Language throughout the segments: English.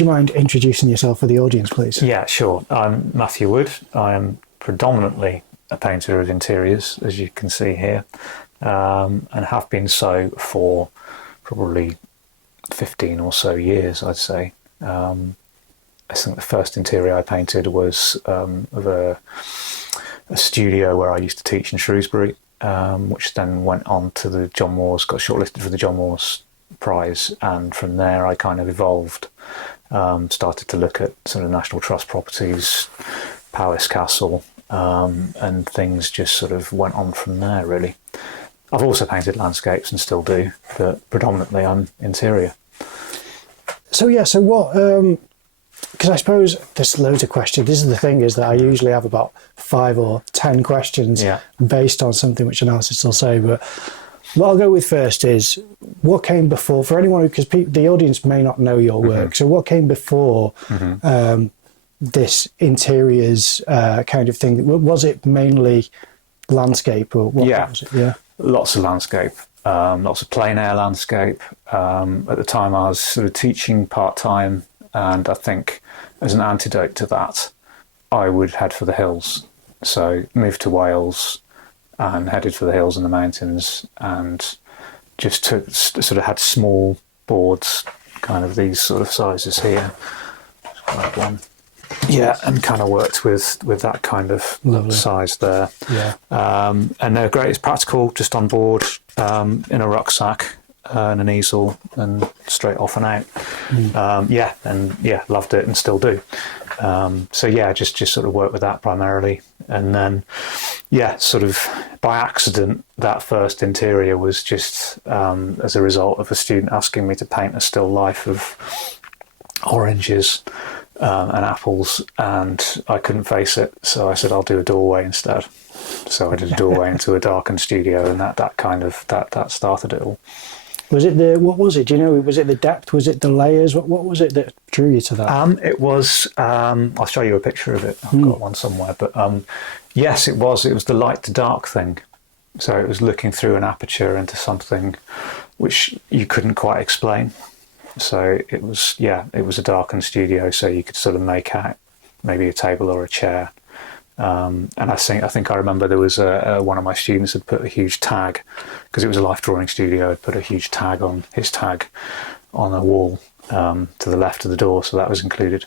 would you mind introducing yourself for the audience, please? Yeah, sure. I'm Matthew Wood. I am predominantly a painter of interiors, as you can see here, and have been so for probably 15 or so years, I'd say. I think the first interior I painted was of a studio where I used to teach in Shrewsbury, which then went on to the John Moores, got shortlisted for the John Moores Prize, and from there I kind of evolved, started to look at sort of National Trust properties, Powis Castle, and things just sort of went on from there, really. I've also painted landscapes and still do, but predominantly I'm interior. So yeah, so what, because I suppose there's loads of questions. This is the thing, is that I usually have about 5 or 10 questions based on something which an artist will say. But what I'll go with first is, what came before, for anyone who, because the audience may not know your work, so what came before this interiors kind of thing? Was it mainly landscape, or what was it? Yeah. Lots of landscape, lots of plein air landscape. At the time I was sort of teaching part-time, and I think as an antidote to that, I would head for the hills. So moved to Wales and headed for the hills and the mountains, and just sort of had small boards, kind of these sort of sizes here. Just grab one. Yeah, and kind of worked with that kind of size there. Yeah. And they're great. It's practical, just on board, in a rucksack and an easel, and straight off and out. Loved it and still do. So yeah, just sort of worked with that primarily, and then sort of by accident, that first interior was just as a result of a student asking me to paint a still life of oranges and apples, and I couldn't face it, so I said I'll do a doorway instead. So I did a doorway into a darkened studio, and that started it all. Was it what was it? Do you know? Was it the depth? Was it the layers? What was it that drew you to that? It was. I'll show you a picture of it. I've got one somewhere. But yes, it was. It was the light to dark thing. So it was looking through an aperture into something which you couldn't quite explain. So it was. Yeah, it was a darkened studio, so you could sort of make out maybe a table or a chair. And I think I remember there was one of my students had put a huge tag, because it was a life drawing studio, had put a huge tag on his tag on a wall to the left of the door, so that was included.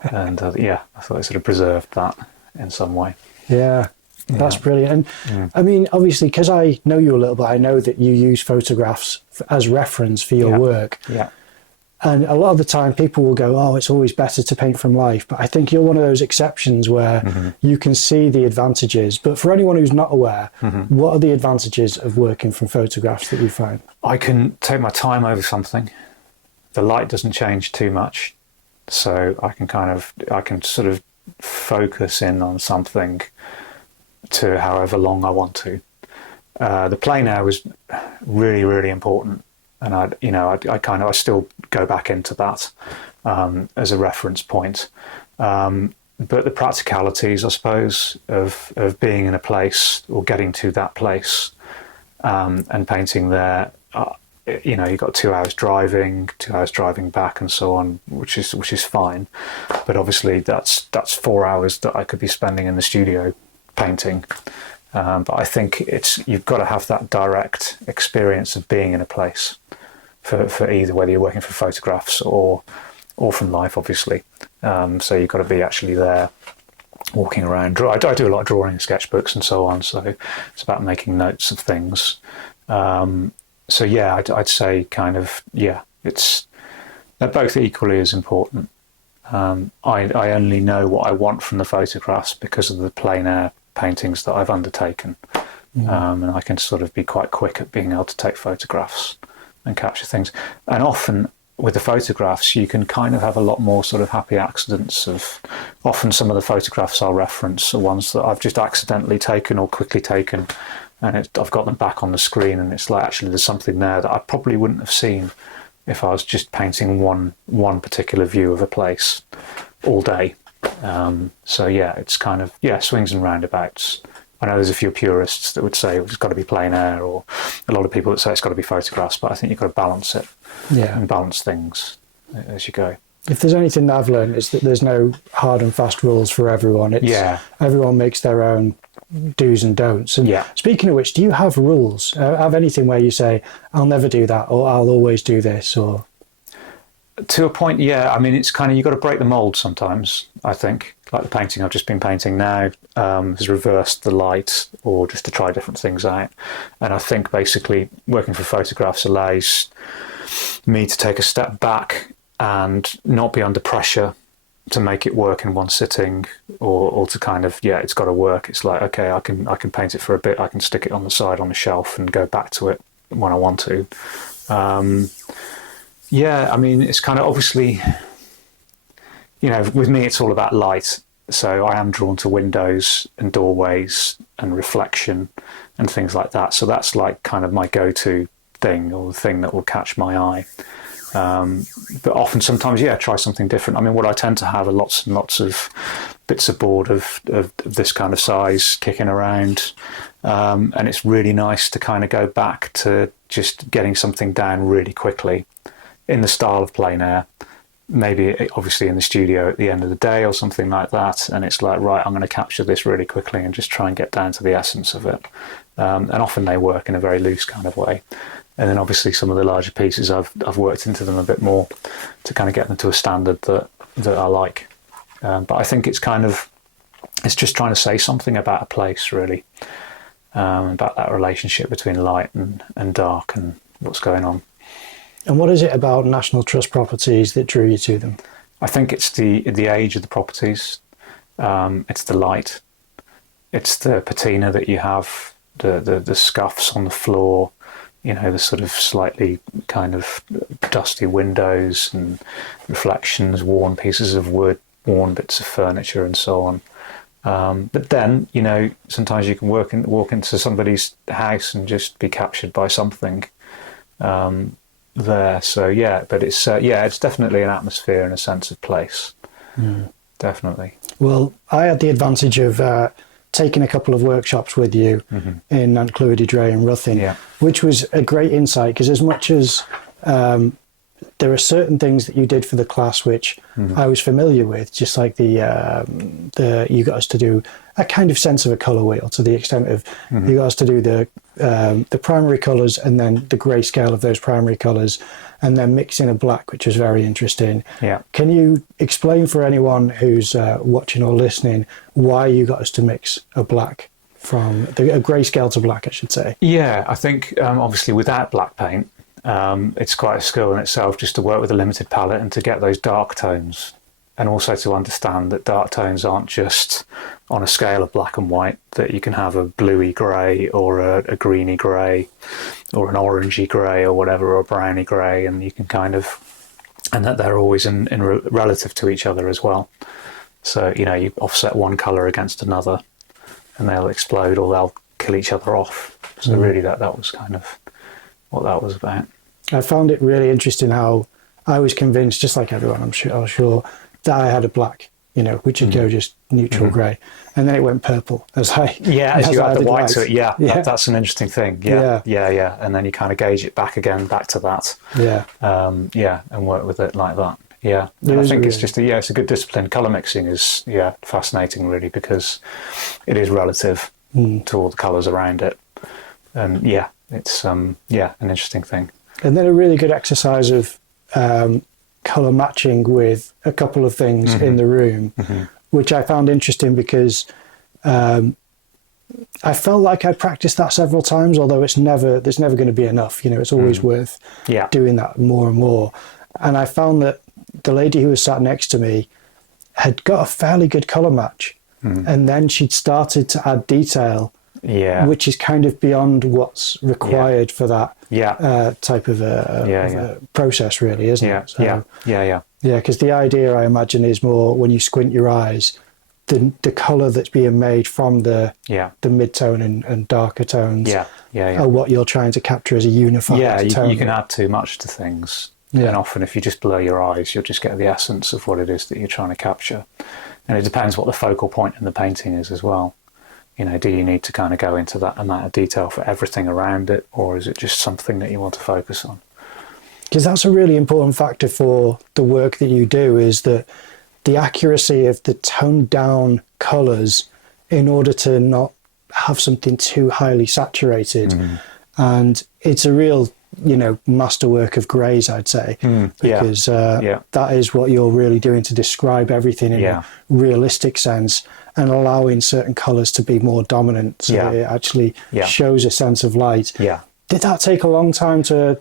And I thought I sort of preserved that in some way. Yeah, that's brilliant. And I mean, obviously, because I know you a little bit, I know that you use photographs as reference for your work. Yeah. And a lot of the time people will go, oh, it's always better to paint from life. But I think you're one of those exceptions where you can see the advantages. But for anyone who's not aware, what are the advantages of working from photographs that you find? I can take my time over something. The light doesn't change too much. So I can sort of focus in on something to however long I want to. The plein air was really, really important. And I still go back into that as a reference point. But the practicalities, I suppose, of being in a place or getting to that place and painting there, you've got 2 hours driving, 2 hours driving back, and so on, which is fine. But obviously, that's 4 hours that I could be spending in the studio painting. But I think you've got to have that direct experience of being in a place for either, whether you're working for photographs or from life, obviously. So you've got to be actually there, walking around. I do a lot of drawing, sketchbooks and so on, so it's about making notes of things. So yeah, I'd say kind of, they're both equally as important. I only know what I want from the photographs because of the plein air paintings that I've undertaken. And I can sort of be quite quick at being able to take photographs and capture things. And often with the photographs, you can kind of have a lot more sort of happy accidents of, often some of the photographs I'll reference are ones that I've just accidentally taken or quickly taken, and I've got them back on the screen, and it's like, actually there's something there that I probably wouldn't have seen if I was just painting one particular view of a place all day. So yeah, it's kind of, swings and roundabouts. I know there's a few purists that would say it's got to be plein air, or a lot of people that say it's got to be photographs, but I think you've got to balance it and balance things as you go. If there's anything that I've learned, it's that there's no hard and fast rules for everyone. Everyone makes their own do's and don'ts. And speaking of which, do you have rules? Have anything where you say, I'll never do that, or I'll always do this, or? To a point, yeah. I mean, it's kind of, you've got to break the mold sometimes, I think. Like the painting I've just been painting now has reversed the light, or just to try different things out. And I think basically working for photographs allows me to take a step back and not be under pressure to make it work in one sitting, or to kind of, it's got to work. It's like, okay, I can paint it for a bit, I can stick it on the side on the shelf and go back to it when I want to. I mean, it's kind of obviously, with me, it's all about light. So I am drawn to windows and doorways and reflection and things like that. So that's like kind of my go-to thing, or the thing that will catch my eye. But often, sometimes, try something different. I mean, what I tend to have are lots and lots of bits of board of this kind of size kicking around. And it's really nice to kind of go back to just getting something down really quickly in the style of plein air. Maybe obviously in the studio at the end of the day or something like that. And it's like, right, I'm going to capture this really quickly and just try and get down to the essence of it. And often they work in a very loose kind of way. And then obviously some of the larger pieces, I've worked into them a bit more to kind of get them to a standard that I like. But I think it's just trying to say something about a place, really, about that relationship between light and dark and what's going on. And what is it about National Trust properties that drew you to them? I think it's the age of the properties. It's the light. It's the patina that you have, the scuffs on the floor, the sort of slightly kind of dusty windows and reflections, worn pieces of wood, worn bits of furniture and so on. But then, sometimes you can walk into somebody's house and just be captured by something there. So, but it's definitely an atmosphere and a sense of place. Definitely. Well, I had the advantage of taking a couple of workshops with you in Nantclwyd y Dre and Ruthin, which was a great insight, because as much as there are certain things that you did for the class which I was familiar with, just like you got us to do a kind of sense of a colour wheel, to the extent of you got us to do the primary colours and then the grayscale of those primary colours, and then mix in a black, which was very interesting. Can you explain for anyone who's watching or listening why you got us to mix a black from a grayscale to black, I should say? I think obviously without black paint, it's quite a skill in itself just to work with a limited palette and to get those dark tones, and also to understand that dark tones aren't just on a scale of black and white, that you can have a bluey grey or a greeny grey or an orangey grey or whatever, or a browny grey, and you can and that they're always in relative to each other as well. So, you offset one colour against another and they'll explode or they'll kill each other off. So really that was kind of what that was about. I found it really interesting how I was convinced, just like everyone, I'm sure, that I had a black, which would go just neutral grey, and then it went purple as you add the white to it. That's an interesting thing. And then you kind of gauge it back to that. And work with it like that. And I think it's just it's a good discipline. Colour mixing is fascinating, really, because it is relative to all the colours around it, and it's an interesting thing. And then a really good exercise of colour matching with a couple of things in the room, which I found interesting because I felt like I'd practiced that several times, although there's never going to be enough. It's always worth doing that more and more. And I found that the lady who was sat next to me had got a fairly good colour match, and then she'd started to add detail, which is kind of beyond what's required for that type of a process, really, isn't it? So, because the idea, I imagine, is more when you squint your eyes, the colour that's being made from the mid-tone and darker tones are what you're trying to capture as a unified tone. You can add too much to things. And often if you just blur your eyes, you'll just get the essence of what it is that you're trying to capture. And it depends what the focal point in the painting is as well. Do you need to kind of go into that amount of detail for everything around it, or is it just something that you want to focus on? Because that's a really important factor for the work that you do, is that the accuracy of the toned down colours in order to not have something too highly saturated. And it's a real, masterwork of greys, I'd say, because that is what you're really doing, to describe everything in a realistic sense and allowing certain colours to be more dominant, so that it actually shows a sense of light. Did that take a long time to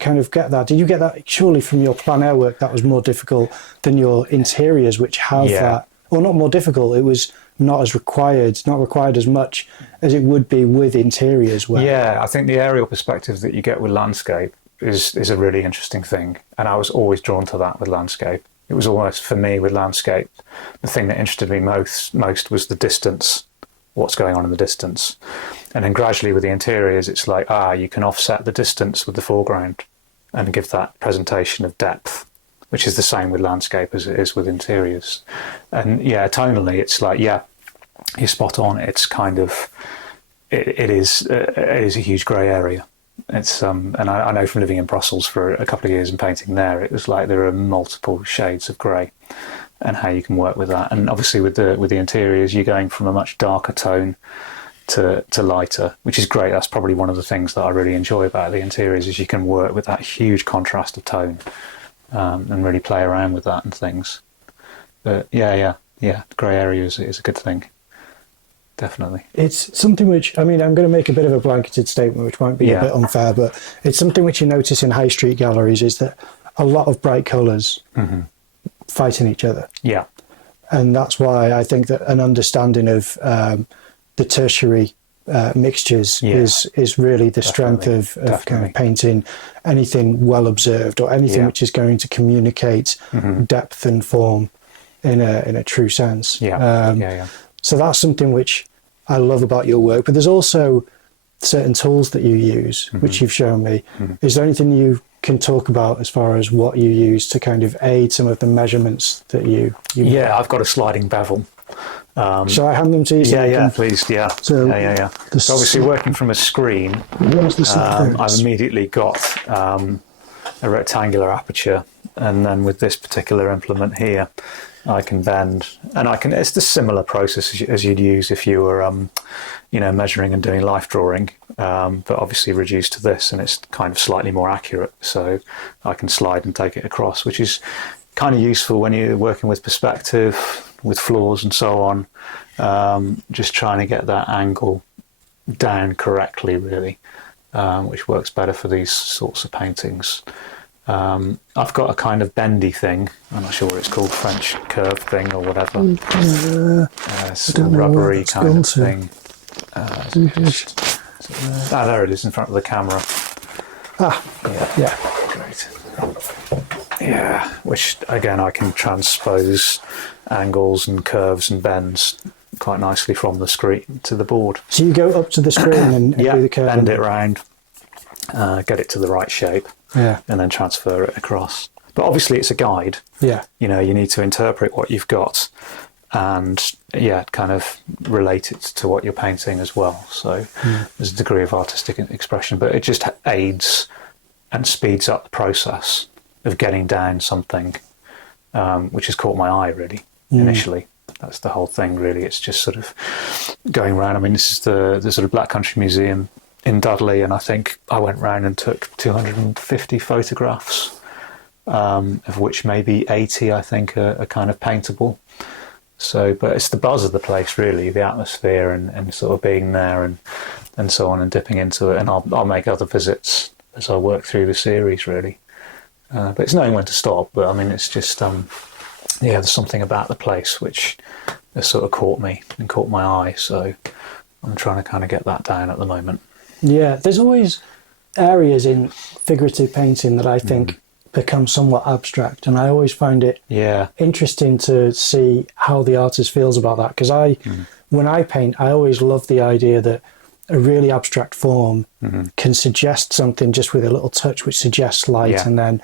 kind of get that? Did you get that surely from your plein air work? That was more difficult than your interiors, which have that, or not more difficult, it was not required as much as it would be with interiors. I think the aerial perspective that you get with landscape is a really interesting thing, and I was always drawn to that with landscape. It was almost, for me, with landscape, the thing that interested me most was the distance, what's going on in the distance. And then gradually with the interiors, it's like, you can offset the distance with the foreground and give that presentation of depth, which is the same with landscape as it is with interiors. And tonally, it's like, you're spot on. It's kind of, it is a huge grey area. It's and I know from living in Brussels for a couple of years and painting there, it was like there are multiple shades of grey, and how you can work with that. And obviously with the interiors, you're going from a much darker tone to lighter, which is great. That's probably one of the things that I really enjoy about the interiors, is you can work with that huge contrast of tone, and really play around with that and things. But the grey area is a good thing. Definitely. It's something which, I'm going to make a bit of a blanketed statement, which might be a bit unfair, but it's something which you notice in high street galleries, is that a lot of bright colours fighting each other. Yeah. And that's why I think that an understanding of the tertiary mixtures is really the strength of kind of painting anything well observed, or anything which is going to communicate depth and form in a true sense. So that's something which I love about your work. But there's also certain tools that you use, which you've shown me. Is there anything you can talk about as far as what you use to kind of aid some of the measurements that you make? I've got a sliding bevel. Shall I hand them to you? Please. So obviously, working from a screen, I've immediately got a rectangular aperture, and then with this particular implement here, I can bend, and it's the similar process as you'd use if you were, measuring and doing life drawing, but obviously reduced to this, and it's kind of slightly more accurate. So I can slide and take it across, which is kind of useful when you're working with perspective, with floors and so on, just trying to get that angle down correctly, really, which works better for these sorts of paintings. I've got a kind of bendy thing. I'm not sure what it's called, French curve thing or whatever. It's a rubbery kind of thing. There it is in front of the camera. Great. Which again, I can transpose angles and curves and bends quite nicely from the screen to the board. So you go up to the screen and do the curve, bend it around, get it to the right shape, and then transfer it across. But obviously it's a guide. You need to interpret what you've got and kind of relate it to what you're painting as well. So there's a degree of artistic expression, but it just aids and speeds up the process of getting down something which has caught my eye, really, initially. That's the whole thing, really. It's just sort of going around. I mean, this is the sort of Black Country Museum in Dudley, and I think I went round and took 250 photographs, of which maybe 80, I think, are kind of paintable. So, but it's the buzz of the place, really, the atmosphere, and sort of being there and so on, and dipping into it. And I'll make other visits as I work through the series, really. But it's knowing when to stop. But I mean, it's just there's something about the place which has sort of caught me and caught my eye. So I'm trying to kind of get that down at the moment. Yeah, there's always areas in figurative painting that I think become somewhat abstract, and I always find it interesting to see how the artist feels about that. Because when I paint, I always love the idea that a really abstract form can suggest something just with a little touch which suggests light, and then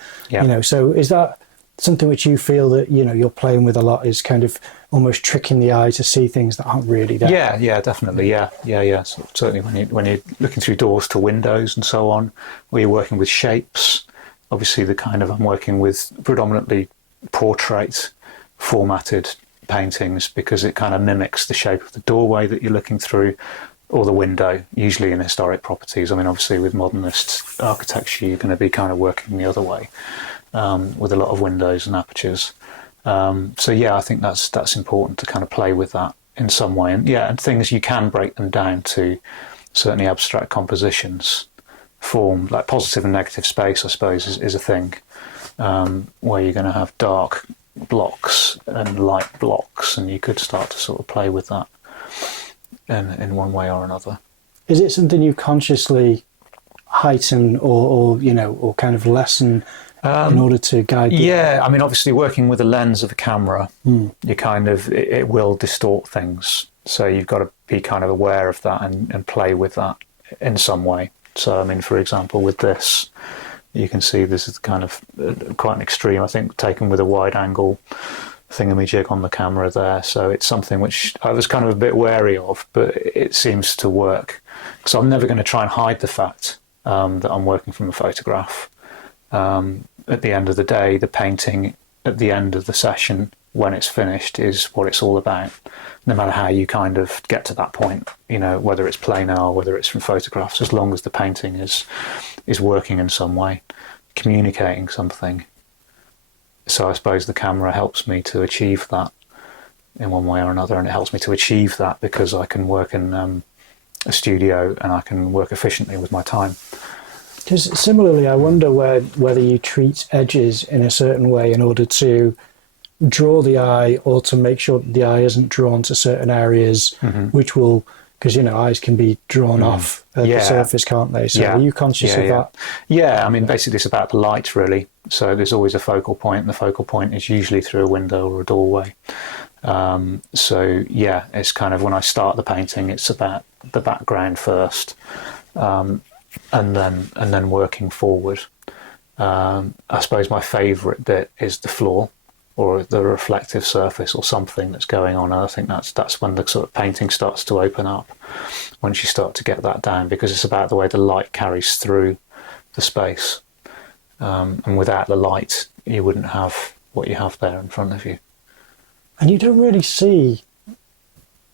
so is that something which you feel that you're playing with a lot, is kind of almost tricking the eye to see things that aren't really there? Definitely. So certainly when you're looking through doors to windows and so on, where you're working with shapes, obviously I'm working with predominantly portrait formatted paintings because it kind of mimics the shape of the doorway that you're looking through, or the window, usually in historic properties. I mean, obviously with modernist architecture, you're going to be kind of working the other way, with a lot of windows and apertures. So yeah, I think that's important to kind of play with that in some way. And yeah, and things, you can break them down to certainly abstract compositions, form, like positive and negative space, I suppose, is a thing, where you're going to have dark blocks and light blocks, and you could start to sort of play with that in one way or another. Is it something you consciously heighten or kind of lessen in order to guide you? Yeah, I mean, obviously working with the lens of a camera, you kind of, it will distort things. So you've got to be kind of aware of that and play with that in some way. So, I mean, for example, with this, you can see this is kind of quite an extreme, I think, taken with a wide angle thingamajig on the camera there. So it's something which I was kind of a bit wary of, but it seems to work. So I'm never going to try and hide the fact that I'm working from a photograph. At the end of the day, the painting at the end of the session, when it's finished, is what it's all about. No matter how you kind of get to that point, whether it's planar, whether it's from photographs, as long as the painting is working in some way, communicating something. So I suppose the camera helps me to achieve that in one way or another, and it helps me to achieve that because I can work in a studio and I can work efficiently with my time. Because similarly, I wonder whether you treat edges in a certain way in order to draw the eye, or to make sure that the eye isn't drawn to certain areas, which will, because eyes can be drawn off at the surface, can't they? So are you conscious of that? Yeah, I mean, basically it's about the light, really. So there's always a focal point, and the focal point is usually through a window or a doorway. So yeah, it's kind of, when I start the painting, it's about the background first, and then working forward. I suppose my favourite bit is the floor, or the reflective surface, or something that's going on. And I think that's when the sort of painting starts to open up, once you start to get that down, because it's about the way the light carries through the space. And without the light, you wouldn't have what you have there in front of you. And you don't really see,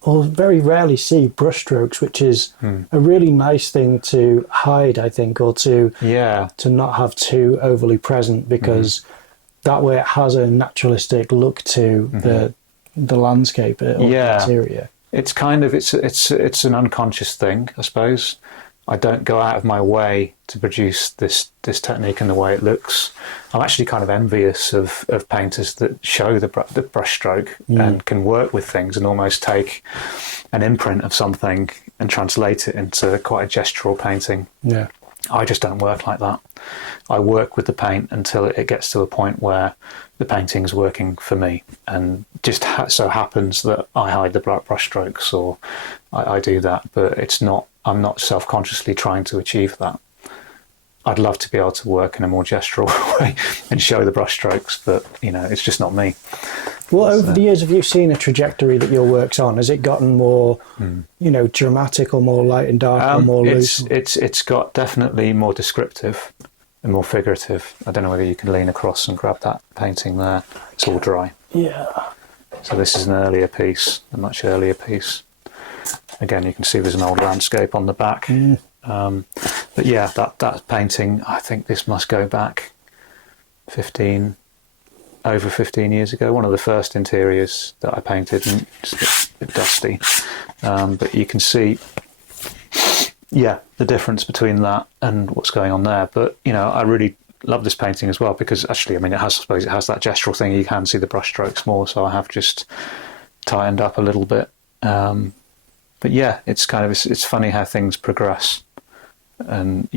or very rarely see, brushstrokes, which is a really nice thing to hide, I think, or to not have too overly present, because that way it has a naturalistic look to the landscape or the interior. It's kind of, it's an unconscious thing, I suppose. I don't go out of my way to produce this technique in the way it looks. I'm actually kind of envious of painters that show the brushstroke and can work with things and almost take an imprint of something and translate it into quite a gestural painting. Yeah. I just don't work like that. I work with the paint until it gets to a point where the painting's working for me, and just so happens that I hide the brushstrokes, or I do that, but I'm not self-consciously trying to achieve that. I'd love to be able to work in a more gestural way and show the brushstrokes, but it's just not me. Well, over the years, have you seen a trajectory that your work's on? Has it gotten more, dramatic, or more light and dark, or more loose? It's got definitely more descriptive and more figurative. I don't know whether you can lean across and grab that painting there. It's all dry. Yeah. So this is an earlier piece, a much earlier piece. Again, you can see there's an old landscape on the back. But yeah, that painting, I think this must go back over 15 years ago. One of the first interiors that I painted, and it's a bit dusty. But you can see, the difference between that and what's going on there. But, I really love this painting as well, because actually, I suppose it has that gestural thing. You can see the brushstrokes more, so I have just tightened up a little bit. But yeah, it's kind of, it's funny how things progress. And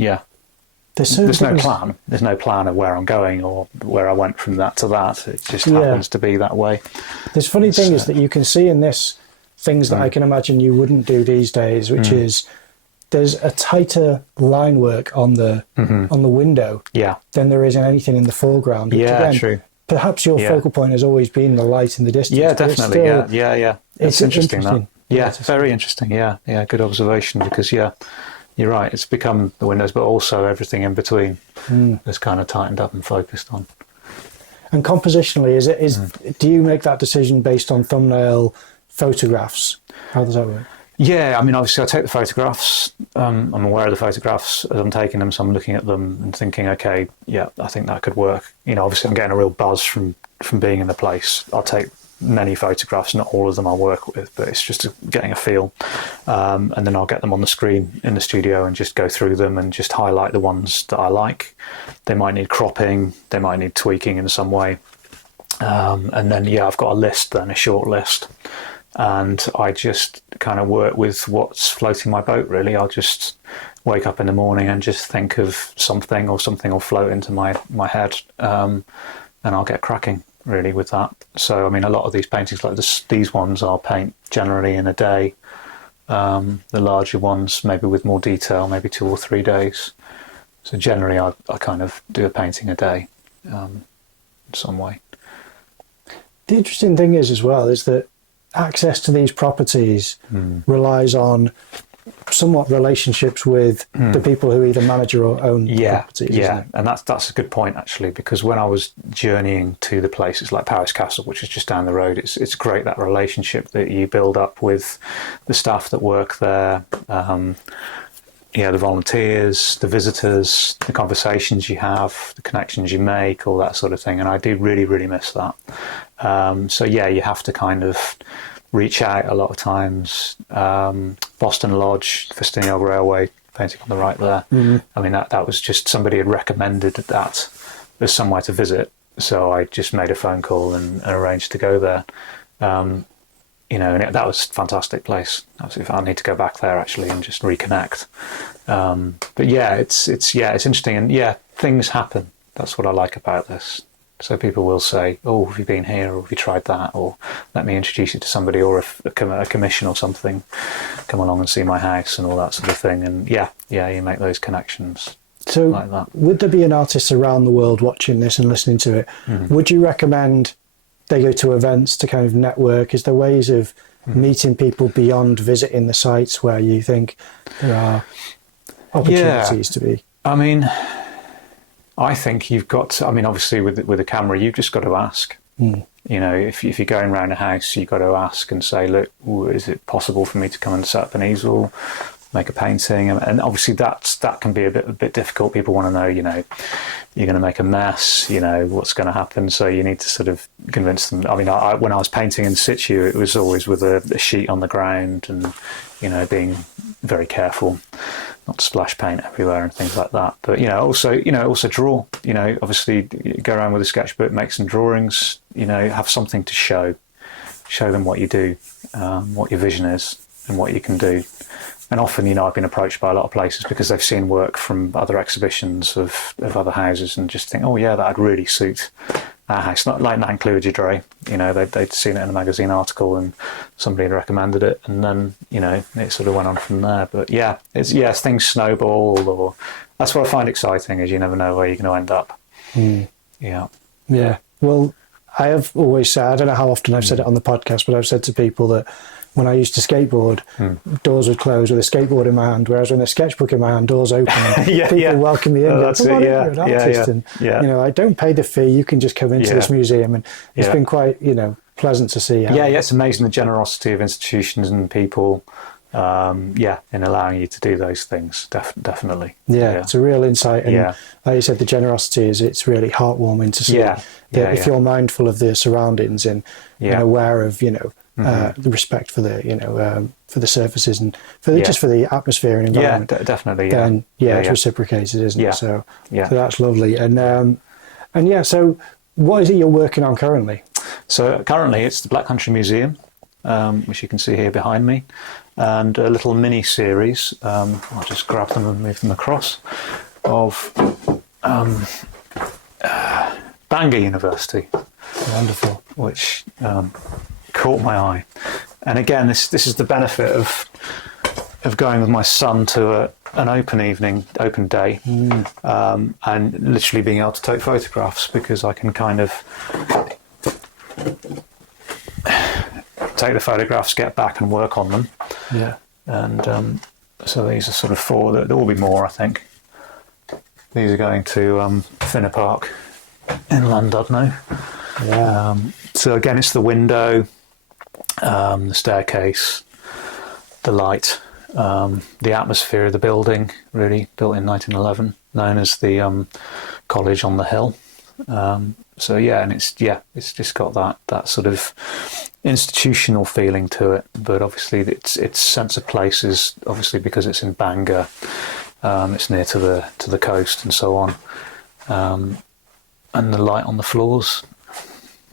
there's no plan. There's no plan of where I'm going or where I went from that to that. It just happens to be that way. This funny thing is that you can see in this things that I can imagine you wouldn't do these days, which is there's a tighter line work on the window than there is in anything in the foreground. Which again, true. Perhaps your focal point has always been the light in the distance. Yeah, definitely. It's interesting. That. Yeah, it's very interesting. Yeah, good observation, because you're right. It's become the windows, but also everything in between is kind of tightened up and focused on. And compositionally, do you make that decision based on thumbnail photographs? How does that work? Yeah, I mean, obviously I take the photographs. I'm aware of the photographs as I'm taking them, so I'm looking at them and thinking, okay, yeah, I think that could work. You know, obviously I'm getting a real buzz from being in the place. I'll take many photographs, not all of them I'll work with, but it's just getting a feel. And then I'll get them on the screen in the studio and just go through them and just highlight the ones that I like. They might need cropping, they might need tweaking in some way. And then, yeah, I've got a list then, a short list. And I just kind of work with what's floating my boat, really. I'll just wake up in the morning and just think of something, or something will float into my head, and I'll get cracking, really, with that. So, I mean, a lot of these paintings, like these ones, I'll paint generally in a day. The larger ones, maybe with more detail, maybe 2 or 3 days. So generally, I kind of do a painting a day in some way. The interesting thing is, as well, is that access to these properties relies on somewhat relationships with the people who either manage or own the properties. Yeah, and that's a good point, actually, because when I was journeying to the places like Paris Castle, which is just down the road, it's great, that relationship that you build up with the staff that work there, the volunteers, the visitors, the conversations you have, the connections you make, all that sort of thing. And I do really, really miss that. So yeah, you have to kind of reach out a lot of times. Boston Lodge, Festiniog Railway, painting on the right there. I mean, that was just, somebody had recommended that as somewhere to visit. So I just made a phone call and arranged to go there. And that was a fantastic place. Absolutely, I need to go back there actually and just reconnect. But yeah, it's interesting, and yeah, things happen. That's what I like about this. So people will say, "Oh, have you been here? Or have you tried that? Or let me introduce you to somebody, or if a commission or something, come along and see my house," and all that sort of thing. And yeah, you make those connections. So, like that. Would there be an artist around the world watching this and listening to it? Would you recommend they go to events to kind of network? Is there ways of meeting people beyond visiting the sites where you think there are opportunities to be? I mean, I think you've got to, I mean, obviously with a camera, you've just got to ask. You know, if you're going around a house, you've got to ask and say, look, is it possible for me to come and set up an easel, make a painting? And obviously that can be a bit difficult. People want to know, you know, you're going to make a mess, you know, what's going to happen. So you need to sort of convince them. I mean, when I was painting in situ, it was always with a sheet on the ground and, you know, being very careful not to splash paint everywhere and things like that. But, also draw, obviously go around with a sketchbook, make some drawings, have something to show them what you do, what your vision is and what you can do. And often, I've been approached by a lot of places because they've seen work from other exhibitions of other houses and just think, oh yeah, that'd really suit our house. Not like Nan Clwyd, they'd seen it in a magazine article and somebody had recommended it, and then, it sort of went on from there. But yeah, it's things snowball, or that's what I find exciting, is you never know where you're going to end up. Yeah. Well, I have always said, I don't know how often I've said it on the podcast, but I've said to people that when I used to skateboard, doors would close with a skateboard in my hand, whereas with a sketchbook in my hand, doors open. People welcome me in. You're an artist. And, I don't pay the fee. You can just come into this museum. And it's been quite, pleasant to see. It's amazing, the generosity of institutions and people, in allowing you to do those things. Definitely. It's a real insight. And like you said, the generosity it's really heartwarming to see that if you're mindful of the surroundings and aware of, the respect for the surfaces and for just for the atmosphere and environment. Definitely. Then it's reciprocated, isn't it? So that's lovely. And so what is it you're working on currently? So currently it's the Black Country Museum, which you can see here behind me, and a little mini series. I'll just grab them and move them across, of Bangor University. Wonderful. Which caught my eye. And again, this is the benefit of going with my son to an open day, and literally being able to take photographs, because I can kind of take the photographs, get back and work on them. And So these are sort of 4. There will be more, I think. These are going to Ffin in Llandudno. Yeah. So again, it's the window, the staircase, the light, the atmosphere of the building, really, built in 1911, known as the College on the Hill. So yeah, and it's just got that sort of institutional feeling to it, but obviously its sense of place is obviously because it's in Bangor, it's near to the coast and so on, and the light on the floors,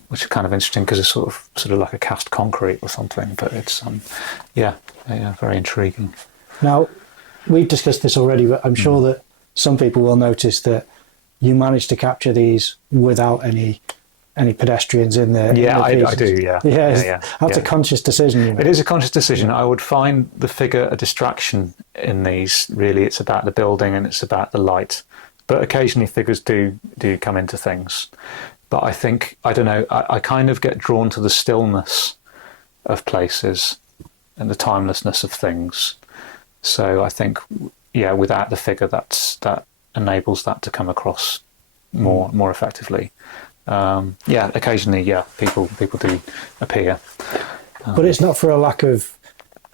which are kind of interesting because it's sort of like a cast concrete or something, but it's very intriguing. Now, we've discussed this already, but I'm sure that some people will notice that you managed to capture these without any pedestrians in there. Yeah, I do. Yeah. That's a conscious decision. You know? It is a conscious decision. I would find the figure a distraction in these. Really, it's about the building and it's about the light. But occasionally, figures do come into things. But I think, I don't know, I kind of get drawn to the stillness of places and the timelessness of things. So I think, without the figure, that enables that to come across more effectively. Occasionally, people do appear. But it's not for a lack of,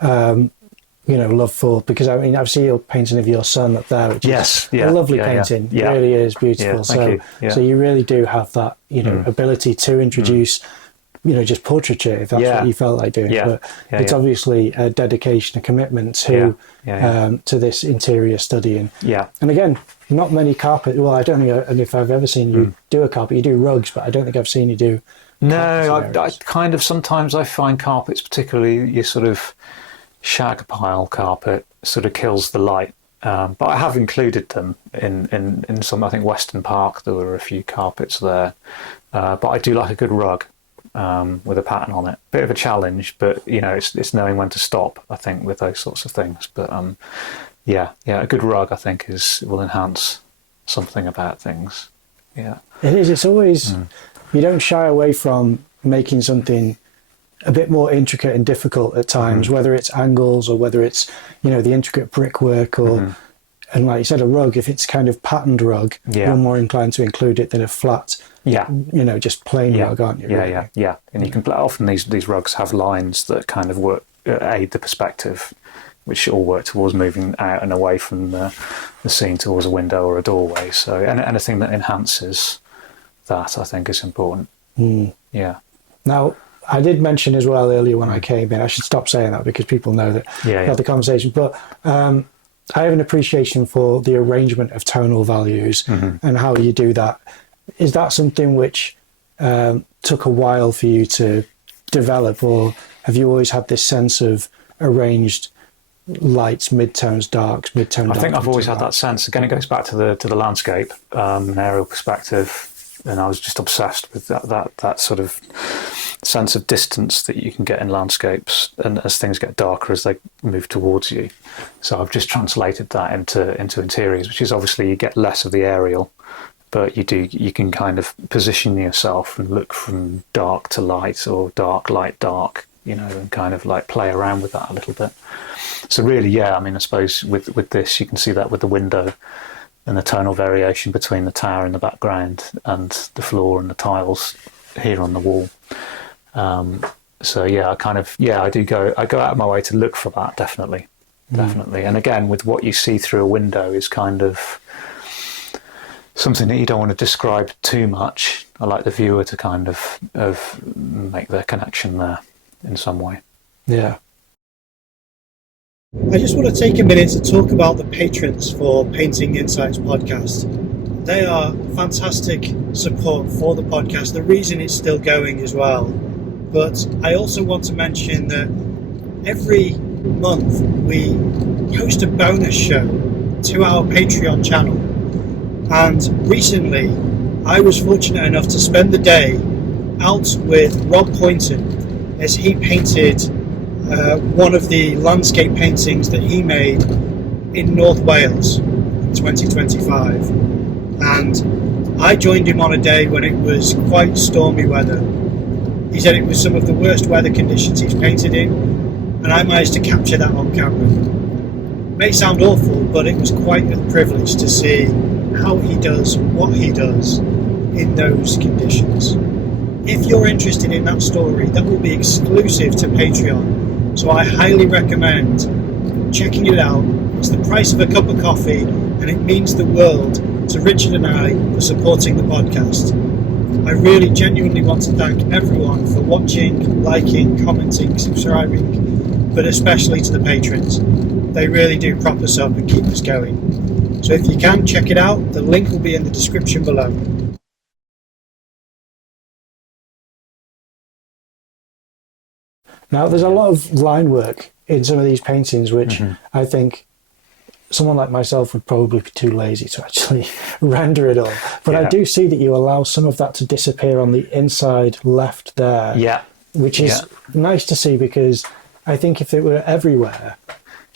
love for, because I mean, I've seen your painting of your son up there, which is a lovely painting. It really is beautiful. So you really do have that, ability to introduce, just portraiture, if that's what you felt like doing. But it's obviously a dedication, a commitment to this interior study. And again, not many carpet. Well, I don't think, and if I've ever seen you do a carpet, you do rugs, but I don't think I've seen you do. No, I kind of sometimes I find carpets, particularly your sort of shag pile carpet, sort of kills the light. But I have included them in some. I think Western Park there were a few carpets there. But I do like a good rug with a pattern on it. Bit of a challenge, but it's knowing when to stop. I think with those sorts of things. But a good rug I think will enhance something about things. Yeah, it is. It's always you don't shy away from making something a bit more intricate and difficult at times, whether it's angles or whether it's the intricate brickwork or and like you said, a rug. If it's kind of patterned rug, you're more inclined to include it than a flat. Just plain rug, aren't you? Really? Yeah. And you can often these rugs have lines that kind of aid the perspective, which all work towards moving out and away from the scene towards a window or a doorway. So anything that enhances that, I think, is important. Yeah. Now, I did mention as well earlier when I came in, I should stop saying that because people know that we had the conversation, but I have an appreciation for the arrangement of tonal values and how you do that. Is that something which took a while for you to develop, or have you always had this sense of arranged lights, midtones, darks, midtone darks? I think I've always had that sense. Again, it goes back to the landscape, an aerial perspective, and I was just obsessed with that sort of sense of distance that you can get in landscapes, and as things get darker as they move towards you. So I've just translated that into interiors, which is obviously you get less of the aerial, but you can kind of position yourself and look from dark to light or dark, light, dark, and kind of like play around with that a little bit. So really, I mean, I suppose with this, you can see that with the window and the tonal variation between the tower in the background and the floor and the tiles here on the wall. I go out of my way to look for that, definitely. And again, with what you see through a window is kind of something that you don't want to describe too much. I like the viewer to kind of make their connection there in some way. Yeah. I just want to take a minute to talk about the patrons for Painting Insights podcast. They are fantastic support for the podcast, the reason it's still going as well. But I also want to mention that every month we post a bonus show to our Patreon channel. And recently I was fortunate enough to spend the day out with Rob Poynton as he painted one of the landscape paintings that he made in North Wales in 2025. And I joined him on a day when it was quite stormy weather. He said it was some of the worst weather conditions he's painted in, and I managed to capture that on camera. may sound awful, but it was quite a privilege to see how he does what he does in those conditions. If you're interested in that story, that will be exclusive to Patreon, so I highly recommend checking it out. It's the price of a cup of coffee, and it means the world to Richard and I for supporting the podcast. I really genuinely want to thank everyone for watching, liking, commenting, subscribing, but especially to the patrons. They really do prop us up and keep us going. So if you can, check it out. The link will be in the description below. Now, there's a lot of line work in some of these paintings, which I think someone like myself would probably be too lazy to actually render it all. But I do see that you allow some of that to disappear on the inside left there, which is nice to see, because I think if it were everywhere,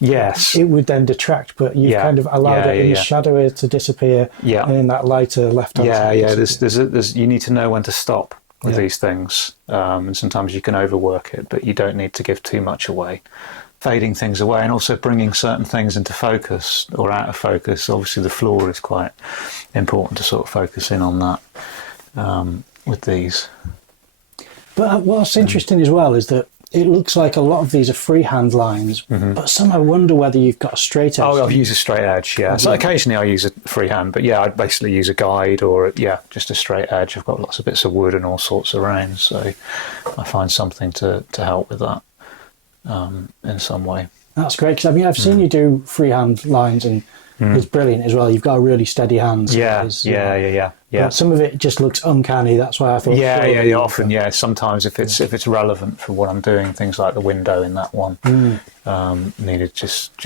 it would then detract, but you've kind of allowed it in the shadow to disappear and in that lighter left-hand side. There's you need to know when to stop with these things, and sometimes you can overwork it, but you don't need to give too much away. Fading things away, and also bringing certain things into focus or out of focus. Obviously the floor is quite important to sort of focus in on that with these. But what's interesting as well is that it looks like a lot of these are freehand lines, but some I wonder whether you've got a straight edge. Oh, I've used a straight edge, So occasionally I use a freehand, but I basically use a guide or just a straight edge. I've got lots of bits of wood and all sorts around, so I find something to help with that in some way. That's great, because I mean, I've seen you do freehand lines, and it's brilliant as well. You've got a really steady hand. Yeah. Some of it just looks uncanny. That's why I thought. Often, sometimes if it's relevant for what I'm doing, things like the window in that one needed just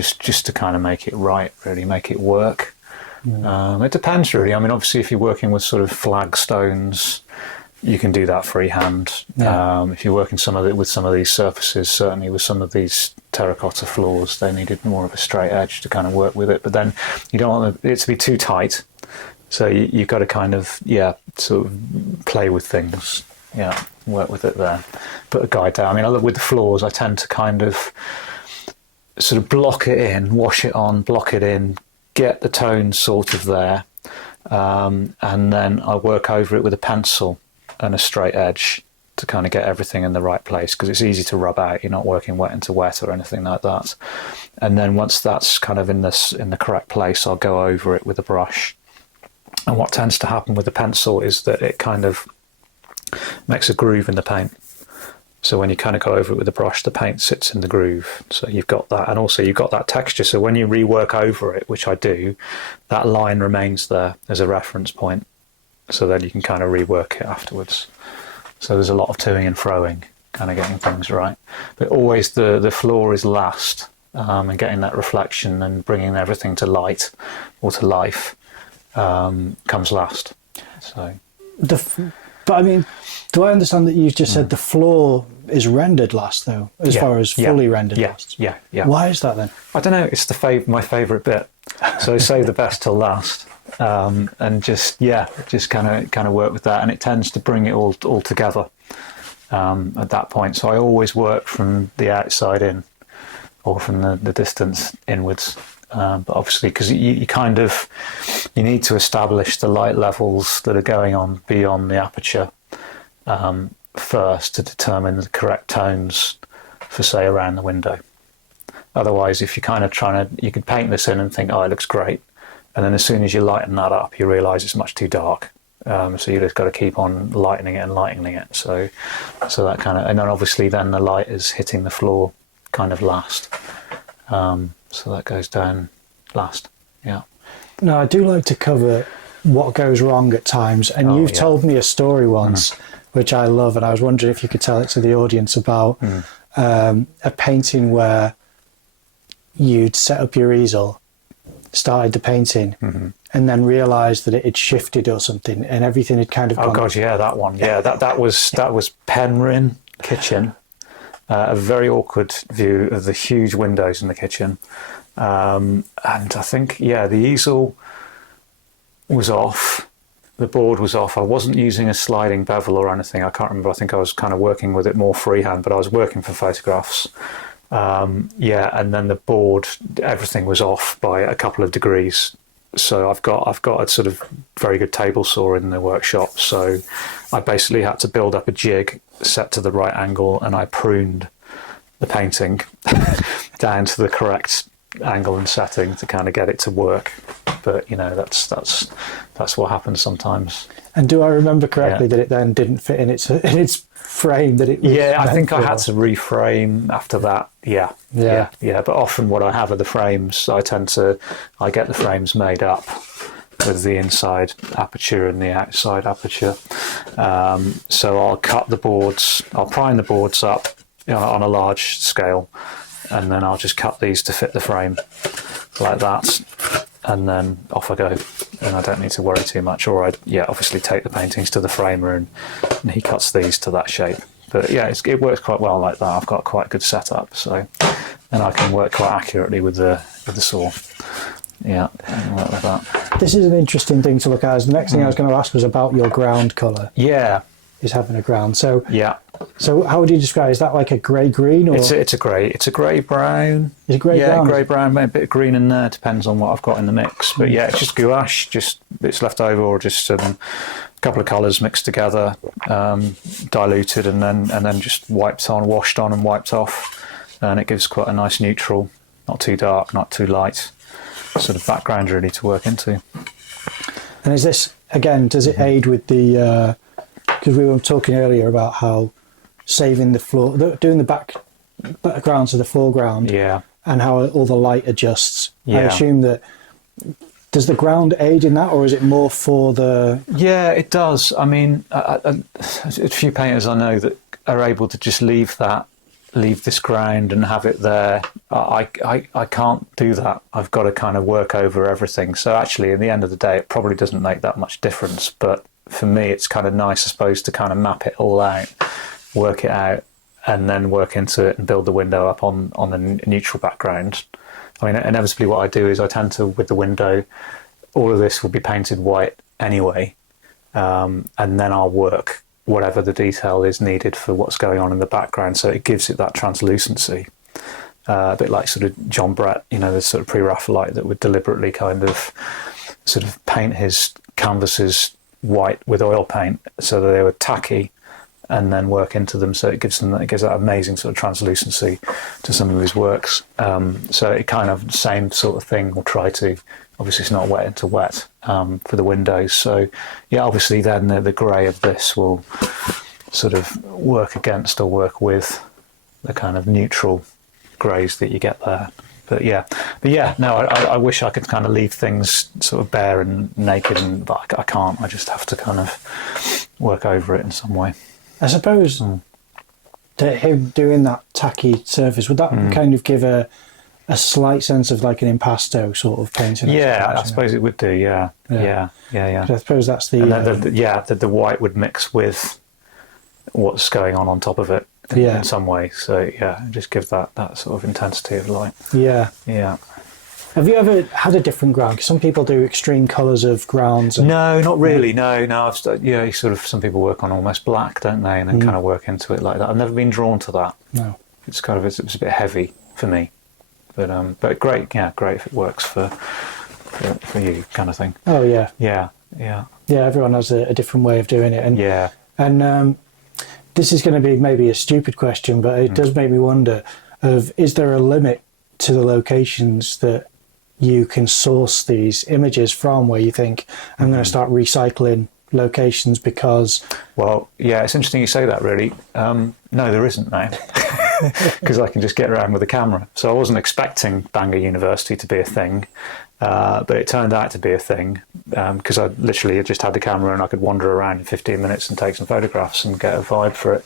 to kind of make it right, really make it work. It depends really. I mean, obviously, if you're working with sort of flagstones, you can do that freehand. If you're working with some of these surfaces, certainly with some of these terracotta floors, they needed more of a straight edge to kind of work with it. But then you don't want it to be too tight, so you've got to kind of sort of play with things, work with it there. Put a guide down. I mean, with the floors, I tend to kind of sort of block it in, wash it on, block it in, get the tones sort of there, and then I work over it with a pencil and a straight edge to kind of get everything in the right place, because it's easy to rub out. You're not working wet into wet or anything like that. And then once that's kind of in the correct place, I'll go over it with a brush. And what tends to happen with the pencil is that it kind of makes a groove in the paint. So when you kind of go over it with a brush, the paint sits in the groove. So you've got that, and also you've got that texture. So when you rework over it, which I do, that line remains there as a reference point. So then you can kind of rework it afterwards. So there's a lot of toing and froing, kind of getting things right. But always the floor is last, and getting that reflection and bringing everything to light or to life comes last. So, but I mean, do I understand that you've just said the floor is rendered last, though, as far as fully rendered last? Yeah. Why is that then? I don't know. It's my favourite bit. So save the best till last. And just kind of work with that, and it tends to bring it all together at that point. So I always work from the outside in, or from the distance inwards. But obviously, because you need to establish the light levels that are going on beyond the aperture first to determine the correct tones for, say, around the window. Otherwise, if you're kind of you could paint this in and think, oh, it looks great. And then as soon as you lighten that up, you realise it's much too dark. So you just got to keep on lightening it. So that kind of, and then obviously then the light is hitting the floor kind of last. So that goes down last. Yeah. Now, I do like to cover what goes wrong at times. And you've told me a story once, which I love. And I was wondering if you could tell it to the audience about a painting where you'd set up your easel, started the painting, and then realised that it had shifted or something, and everything had kind of gone. Oh God, yeah, that one. Yeah, that was Penryn kitchen. A very awkward view of the huge windows in the kitchen, and I think the easel was off, the board was off. I wasn't using a sliding bevel or anything. I can't remember. I think I was kind of working with it more freehand, but I was working for photographs. And then the board, everything was off by a couple of degrees. So I've got a sort of very good table saw in the workshop. So I basically had to build up a jig set to the right angle, and I pruned the painting down to the correct angle and setting to kind of get it to work. But that's what happens sometimes. And do I remember correctly that it then didn't fit in its frame that it was? Yeah, I think I had to reframe after that. Yeah. But often what I have are the frames. I get the frames made up with the inside aperture and the outside aperture. So I'll cut the boards, I'll prime the boards up on a large scale, and then I'll just cut these to fit the frame like that. And then off I go, and I don't need to worry too much. Or obviously take the paintings to the framer, and he cuts these to that shape. But it works quite well like that. I've got quite a good setup, so and I can work quite accurately with the saw. Yeah, I can work with that. This is an interesting thing to look at. As the next thing I was going to ask was about your ground colour. Yeah, is having a ground. So yeah. So how would you describe it? Is that like a grey green or it's a grey brown? Is it grey brown? Yeah, grey brown, maybe a bit of green in there, depends on what I've got in the mix. But yeah, it's just gouache, just bits left over, or just a couple of colours mixed together, diluted and then just washed on and wiped off. And it gives quite a nice neutral, not too dark, not too light, sort of background really to work into. And is this, again, does it aid with the, because we were talking earlier about how saving the floor, doing the background to the foreground, and how all the light adjusts. I assume that, does the ground aid in that, or is it more for the... Yeah, it does. I mean, a few painters I know that are able to just leave this ground and have it there. I can't do that. I've got to kind of work over everything. So actually, in the end of the day, it probably doesn't make that much difference. But for me, it's kind of nice, I suppose, to kind of map it all out, work it out, and then work into it and build the window up on the neutral background. I mean, inevitably what I do is I tend to, with the window, all of this will be painted white anyway, and then I'll work whatever the detail is needed for what's going on in the background, so it gives it that translucency. A bit like sort of John Brett, the sort of pre-Raphaelite that would deliberately kind of sort of paint his canvases white with oil paint so that they were tacky, and then work into them, so it gives that amazing sort of translucency to some of his works. So it kind of same sort of thing. We'll try to, obviously it's not wet into wet for the windows. So yeah, obviously then the grey of this will sort of work against or work with the kind of neutral greys that you get there. But I wish I could kind of leave things sort of bare and naked, but I can't. I just have to kind of work over it in some way. I suppose that him doing that tacky surface, would that kind of give a slight sense of like an impasto sort of painting? Yeah, I suppose it would do. Yeah. I suppose that's the... And then the white would mix with what's going on top of it in some way. So just give that sort of intensity of light. Yeah. Have you ever had a different ground? Because some people do extreme colours of grounds. No, not really. No. Some people work on almost black, don't they? And then kind of work into it like that. I've never been drawn to that. No. It's a bit heavy for me. But great, great if it works for you, kind of thing. Oh yeah. Yeah. Yeah, everyone has a different way of doing it. And this is going to be maybe a stupid question, but it does make me wonder is there a limit to the locations that you can source these images from, where you think I'm going to start recycling locations because... Well, yeah, it's interesting you say that, really. No, there isn't now, because I can just get around with a camera. So I wasn't expecting Bangor University to be a thing, but it turned out to be a thing, because I literally just had the camera and I could wander around in 15 minutes and take some photographs and get a vibe for it.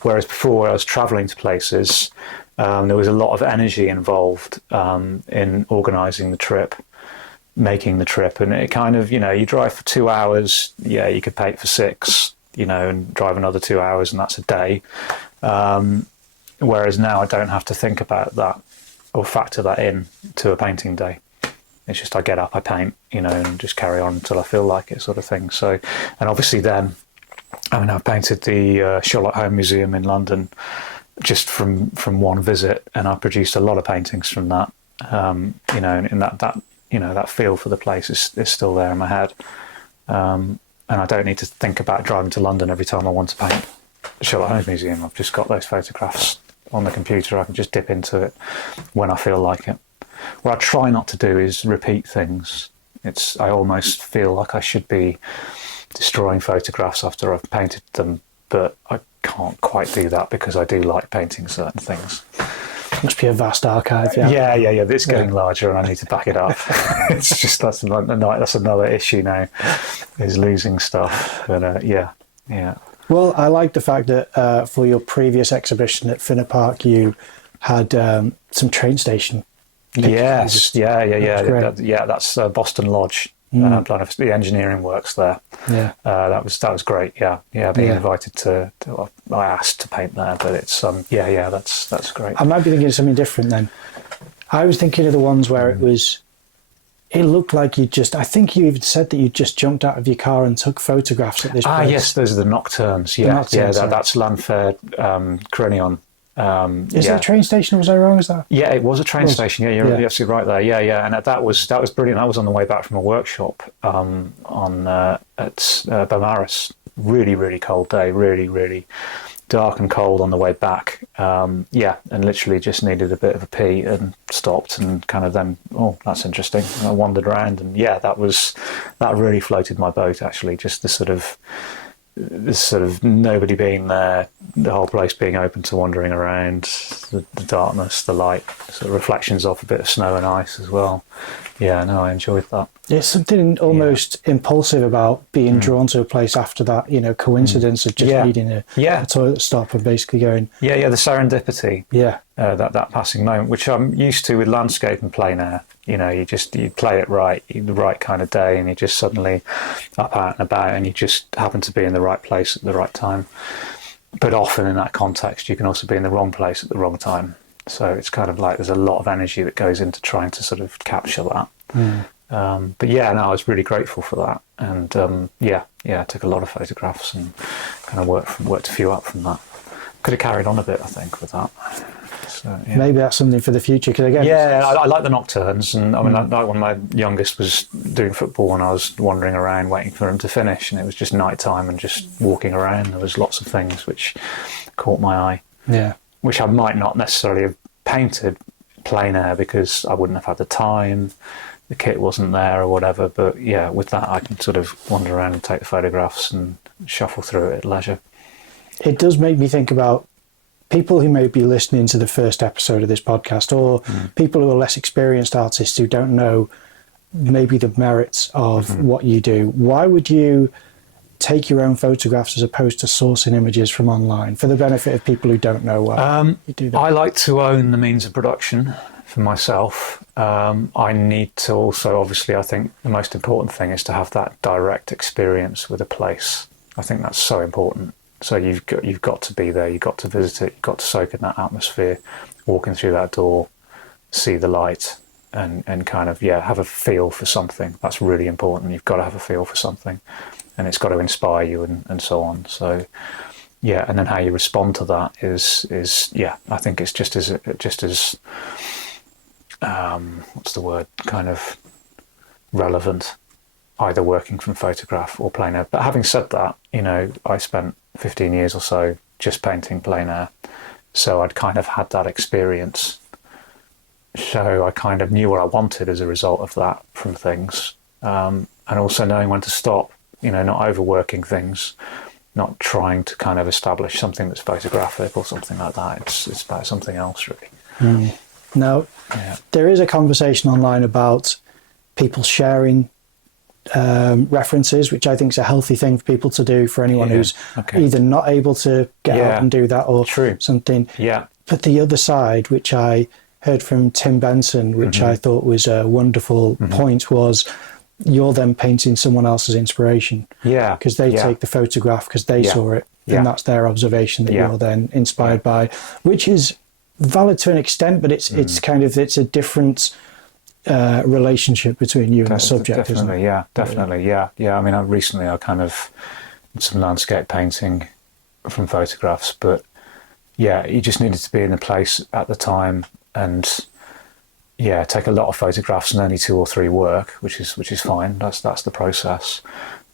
Whereas before I was travelling to places... there was a lot of energy involved in organising the trip, making the trip, and it kind of, you drive for 2 hours, you could paint for 6, and drive another 2 hours, and that's a day. Whereas now I don't have to think about that or factor that in to a painting day. It's just I get up, I paint, and just carry on until I feel like it, sort of thing. So, and obviously then, I've painted the Sherlock Holmes Museum in London just from one visit, and I produced a lot of paintings from that. You know, and that you know, that feel for the place is still there in my head. And I don't need to think about driving to London every time I want to paint the Sherlock Holmes Museum. I've just got those photographs on the computer. I can just dip into it when I feel like it. What I try not to do is repeat things. I almost feel like I should be destroying photographs after I've painted them, but I can't quite do that because I do like painting certain things. Must be a vast archive. Yeah. It's getting larger, and I need to back it up. It's just that's another issue now, is losing stuff. But yeah. Well, I like the fact that for your previous exhibition at Ffin, you had some train station pictures. Yes, yeah. That's Boston Lodge. The engineering works there. Yeah, that was great. Yeah. Being invited to I asked to paint there, but it's that's great. I might be thinking of something different then. I was thinking of the ones where it looked like I think you even said that you just jumped out of your car and took photographs at this place. Yes, those are the Nocturnes. Yeah, that's Landfair Crenion. Is that a train station, or was I wrong? Is that? Yeah, it was a train station. Yeah, you're absolutely right there. Yeah, and that was brilliant. That was on the way back from a workshop at Beaumaris. Really, really cold day. Really, really dark and cold on the way back. And literally just needed a bit of a pee and stopped and kind of then, that's interesting. And I wandered around, and that really floated my boat, actually. Just this sort of nobody being there, the whole place being open to wandering around, the darkness, the light, sort of reflections off a bit of snow and ice as well. Yeah, no, I enjoyed that. There's something almost impulsive about being drawn to a place after that, coincidence of just needing a toilet stop and basically going... Yeah, the serendipity. Yeah. That passing moment, which I'm used to with landscape and plein air. You play it right, the right kind of day, and you're just suddenly up, out and about, and you just happen to be in the right place at the right time. But often in that context, you can also be in the wrong place at the wrong time. So it's kind of like there's a lot of energy that goes into trying to sort of capture that. But I was really grateful for that. And I took a lot of photographs and kind of worked a few up from that. Could have carried on a bit, I think, with that. So, maybe that's something for the future. Cause again, I like the Nocturnes, and I mean, like when my youngest was doing football, and I was wandering around waiting for him to finish, and it was just night time and just walking around. There was lots of things which caught my eye. Yeah, which I might not necessarily have painted plein air because I wouldn't have had the time, the kit wasn't there or whatever. But with that, I can sort of wander around and take the photographs and shuffle through it at leisure. It does make me think about people who may be listening to the first episode of this podcast, or people who are less experienced artists who don't know maybe the merits of what you do. Why would you take your own photographs as opposed to sourcing images from online, for the benefit of people who don't know why you do that? I like to own the means of production for myself. I need to also, obviously, I think the most important thing is to have that direct experience with a place. I think that's so important. So you've got to be there, you've got to visit it, you've got to soak in that atmosphere, walking through that door, see the light, and kind of have a feel for something. That's really important. You've got to have a feel for something, and it's got to inspire you and so on. So and then how you respond to that is I think it's just as what's the word, kind of relevant, either working from photograph or plein air. But having said that, I spent 15 years or so just painting plein air, so I'd kind of had that experience. So I kind of knew what I wanted as a result of that from things, and also knowing when to stop. Not overworking things, not trying to kind of establish something that's photographic or something like that. It's about something else, really. Now, there is a conversation online about people sharing references, which I think is a healthy thing for people to do, for anyone who's either not able to get out and do that or something. Yeah. But the other side, which I heard from Tim Benson, which I thought was a wonderful point, was you're then painting someone else's inspiration. Yeah. Because they take the photograph because they saw it, and that's their observation that you're then inspired by, which is valid to an extent, but it's a different relationship between you and the subject. Definitely, isn't it? Yeah. I mean, I kind of did some landscape painting from photographs, but yeah, you just needed to be in the place at the time and yeah, take a lot of photographs and only 2 or 3 work, which is fine. That's the process.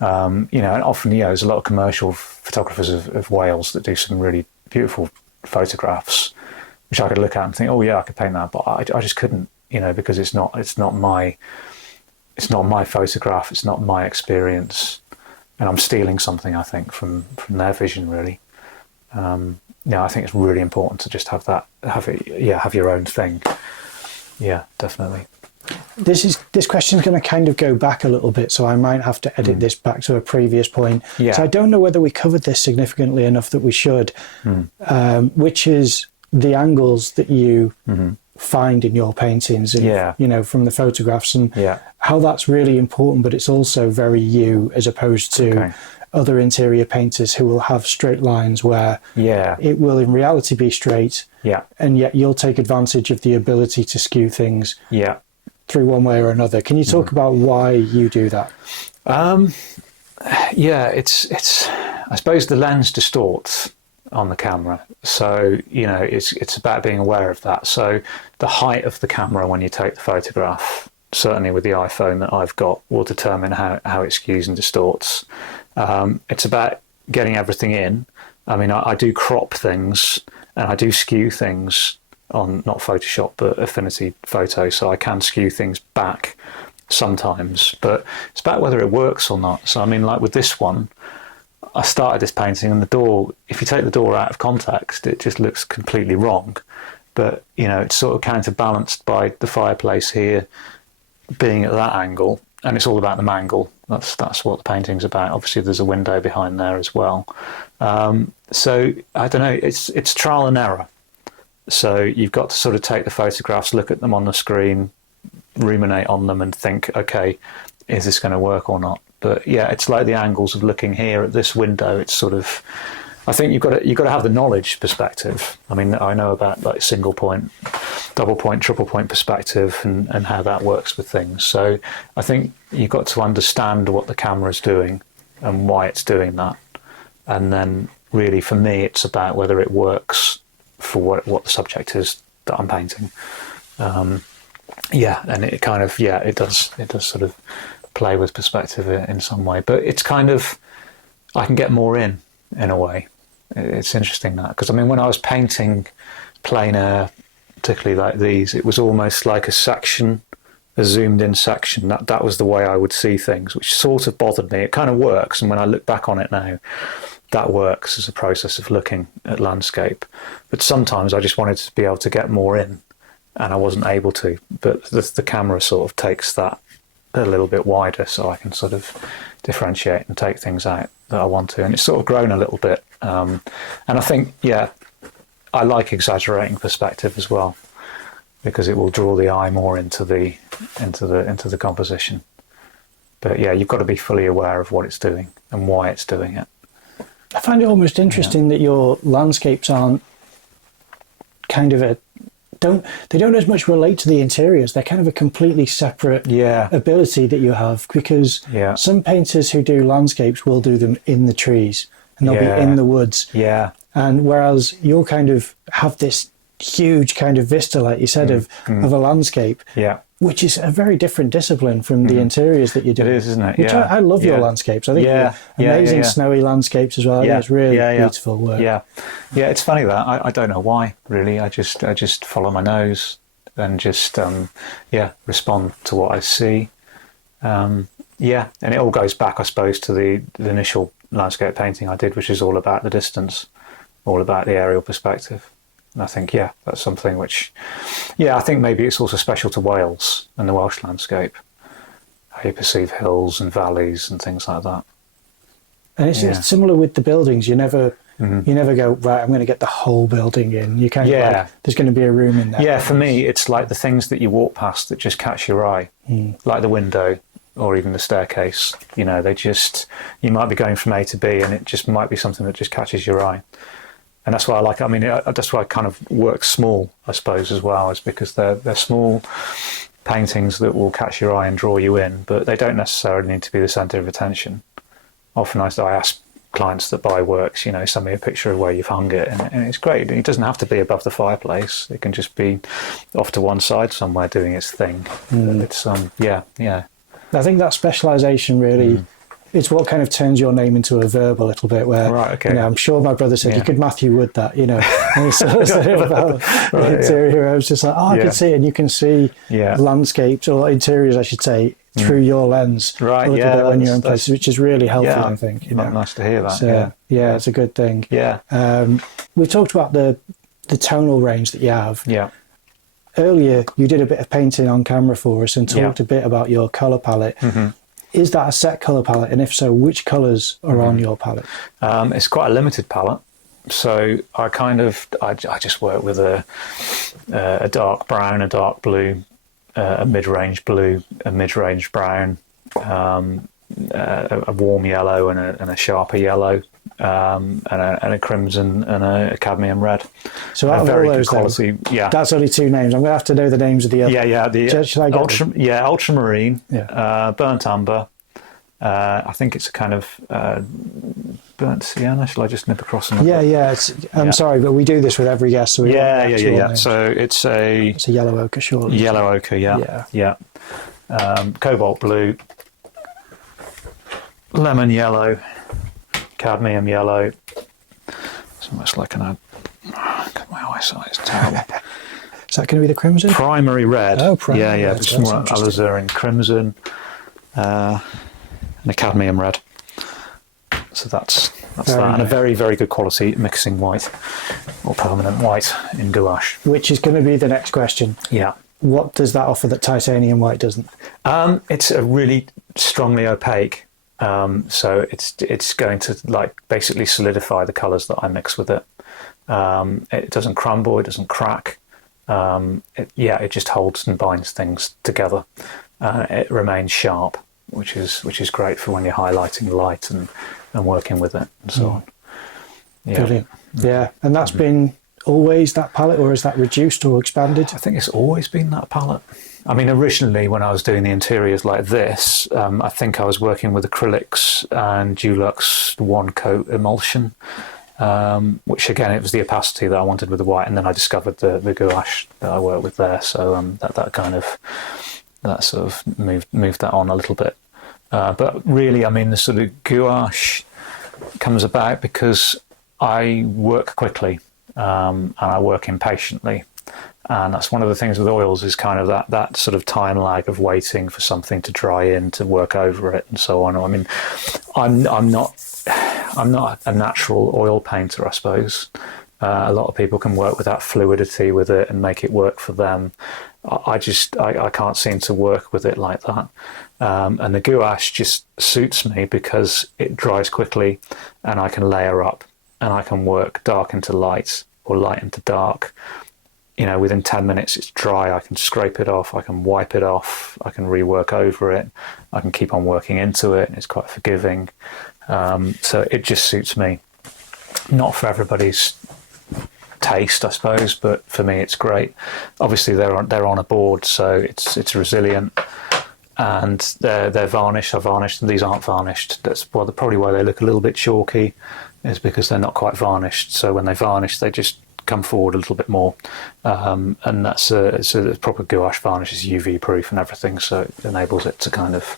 You know, and often, you know, there's a lot of commercial photographers of whales that do some really beautiful photographs, which I could look at and think, oh yeah, I could paint that, but I just couldn't, you know, because it's not my photograph, it's not my experience, and I'm stealing something, I think, from their vision, really. Yeah, I think it's really important to just have your own thing. Yeah, definitely. This question is going to kind of go back a little bit, so I might have to edit this back to a previous point. Yeah. So I don't know whether we covered this significantly enough that we should, which is the angles that you find in your paintings, and, you know, from the photographs, and how that's really important, but it's also very you, as opposed to other interior painters who will have straight lines where it will in reality be straight, and yet you'll take advantage of the ability to skew things through one way or another. Can you talk about why you do that? Yeah, it's I suppose the lens distorts on the camera, so you know it's about being aware of that. So the height of the camera when you take the photograph, certainly with the iPhone that I've got, will determine how it skews and distorts. It's about getting everything in. I mean, I do crop things and I do skew things on not Photoshop but Affinity Photo, so I can skew things back sometimes, but it's about whether it works or not. So I mean, like with this one, I started this painting and the door, if you take the door out of context, it just looks completely wrong. But you know, it's sort of counterbalanced by the fireplace here being at that angle, and it's all about the mangle. That's what the painting's about. Obviously there's a window behind there as well. So I don't know, it's trial and error. So you've got to sort of take the photographs, look at them on the screen, ruminate on them and think, okay, is this going to work or not? But yeah, it's like the angles of looking here at this window. It's sort of, I think you've got to have the knowledge perspective. I mean, I know about like single point, double point, triple point perspective and how that works with things. So I think you've got to understand what the camera's doing and why it's doing that. And then really for me, it's about whether it works for what the subject is that I'm painting. Yeah, and it kind of, it does sort of play with perspective in some way. But it's kind of, I can get more in a way. It's interesting that, because I mean, when I was painting plein air, particularly like these, it was almost like a section, a zoomed in section. That was the way I would see things, which sort of bothered me. It kind of works, and when I look back on it now, that works as a process of looking at landscape. But sometimes I just wanted to be able to get more in, and I wasn't able to. But the camera sort of takes that a little bit wider, so I can sort of differentiate and take things out that I want to. And it's sort of grown a little bit. And I think, I like exaggerating perspective as well, because it will draw the eye more into the composition. But yeah, you've got to be fully aware of what it's doing and why it's doing it. I find it almost interesting that your landscapes aren't kind of they don't as much relate to the interiors. They're kind of a completely separate ability that you have, because some painters who do landscapes will do them in the trees and they'll be in the woods. Yeah. And whereas you'll kind of have this huge kind of vista, like you said, of a landscape, which is a very different discipline from the interiors that you do. It is, isn't it? Which I love your landscapes. I think they're amazing snowy landscapes as well. I think it's really beautiful work. Yeah, it's funny that I don't know why, really. I just follow my nose and just respond to what I see. And it all goes back, I suppose, to the initial landscape painting I did, which is all about the distance, all about the aerial perspective. And I think, that's something which, I think maybe it's also special to Wales and the Welsh landscape, how you perceive hills and valleys and things like that. And it's similar with the buildings. You never go, right, I'm going to get the whole building in. You kind of like, there's going to be a room in there. Yeah, for me, it's like the things that you walk past that just catch your eye, like the window or even the staircase. You know, you might be going from A to B and it just might be something that just catches your eye. And that's why I like it. I mean, that's why I kind of work small, I suppose, as well, is because they're small paintings that will catch your eye and draw you in, but they don't necessarily need to be the centre of attention. Often I ask clients that buy works, send me a picture of where you've hung it, and it's great. It doesn't have to be above the fireplace. It can just be off to one side somewhere doing its thing. It's yeah. I think that specialisation really, it's what kind of turns your name into a verb a little bit. Where, right, okay. I'm sure my brother said you could Matthew Wood that, and he sort of said about the interior. I was just like, I can see it, and you can see landscapes or interiors, I should say, through your lens, right? A little bit when you're in places, which is really helpful. I think. Nice to hear that. So, it's a good thing. Yeah. We talked about the tonal range that you have. Yeah. Earlier, you did a bit of painting on camera for us and talked a bit about your colour palette. Is that a set colour palette? And if so, which colours are on your palette? It's quite a limited palette. So I just work with a dark brown, a dark blue, a mid-range blue, a mid-range brown, a warm yellow and a sharper yellow, and a crimson and a cadmium red. So out of all those quality, that's only 2 names. I'm going to have to know the names of the other. Should I get ultramarine, burnt amber. I think it's a kind of burnt sienna. Shall I just nip across them? I'm sorry, but we do this with every guest. So names. So it's a yellow ochre, surely. Yellow ochre, yeah. Cobalt blue, lemon yellow, cadmium yellow. It's almost like my eyesight is terrible. Is that going to be the crimson? Primary red. Oh, primary red. Red. It's more alizarin crimson, and a cadmium red. So that's that, and a very, very good quality mixing white or permanent white in gouache. Which is going to be the next question. Yeah. What does that offer that titanium white doesn't? It's a really strongly opaque. So it's going to basically solidify the colours that I mix with it. It doesn't crumble, it doesn't crack. It just holds and binds things together. It remains sharp, which is great for when you're highlighting light and working with it and so on. Yeah. Brilliant. Yeah, and that's been always that palette, or is that reduced or expanded? I think it's always been that palette. I mean, originally when I was doing the interiors like this, I think I was working with acrylics and Dulux one coat emulsion, which again, it was the opacity that I wanted with the white, and then I discovered the gouache that I work with there. So that sort of moved that on a little bit. But really, I mean, the sort of gouache comes about because I work quickly and I work impatiently. And that's one of the things with oils is kind of that sort of time lag of waiting for something to dry in to work over it and so on. I mean, I'm not a natural oil painter, I suppose. A lot of people can work with that fluidity with it and make it work for them. I can't seem to work with it like that. And the gouache just suits me because it dries quickly and I can layer up and I can work dark into light or light into dark. Within 10 minutes it's dry. I can scrape it off, I can wipe it off, I can rework over it, I can keep on working into it. It's quite forgiving. So it just suits me. Not for everybody's taste, I suppose, but for me it's great. Obviously they're on a board, so it's resilient, and they're varnished. I varnished them. These aren't varnished. That's probably why they look a little bit chalky, is because they're not quite varnished. So when they varnish, they just come forward a little bit more, and that's a proper gouache varnish is UV proof and everything, so it enables it to kind of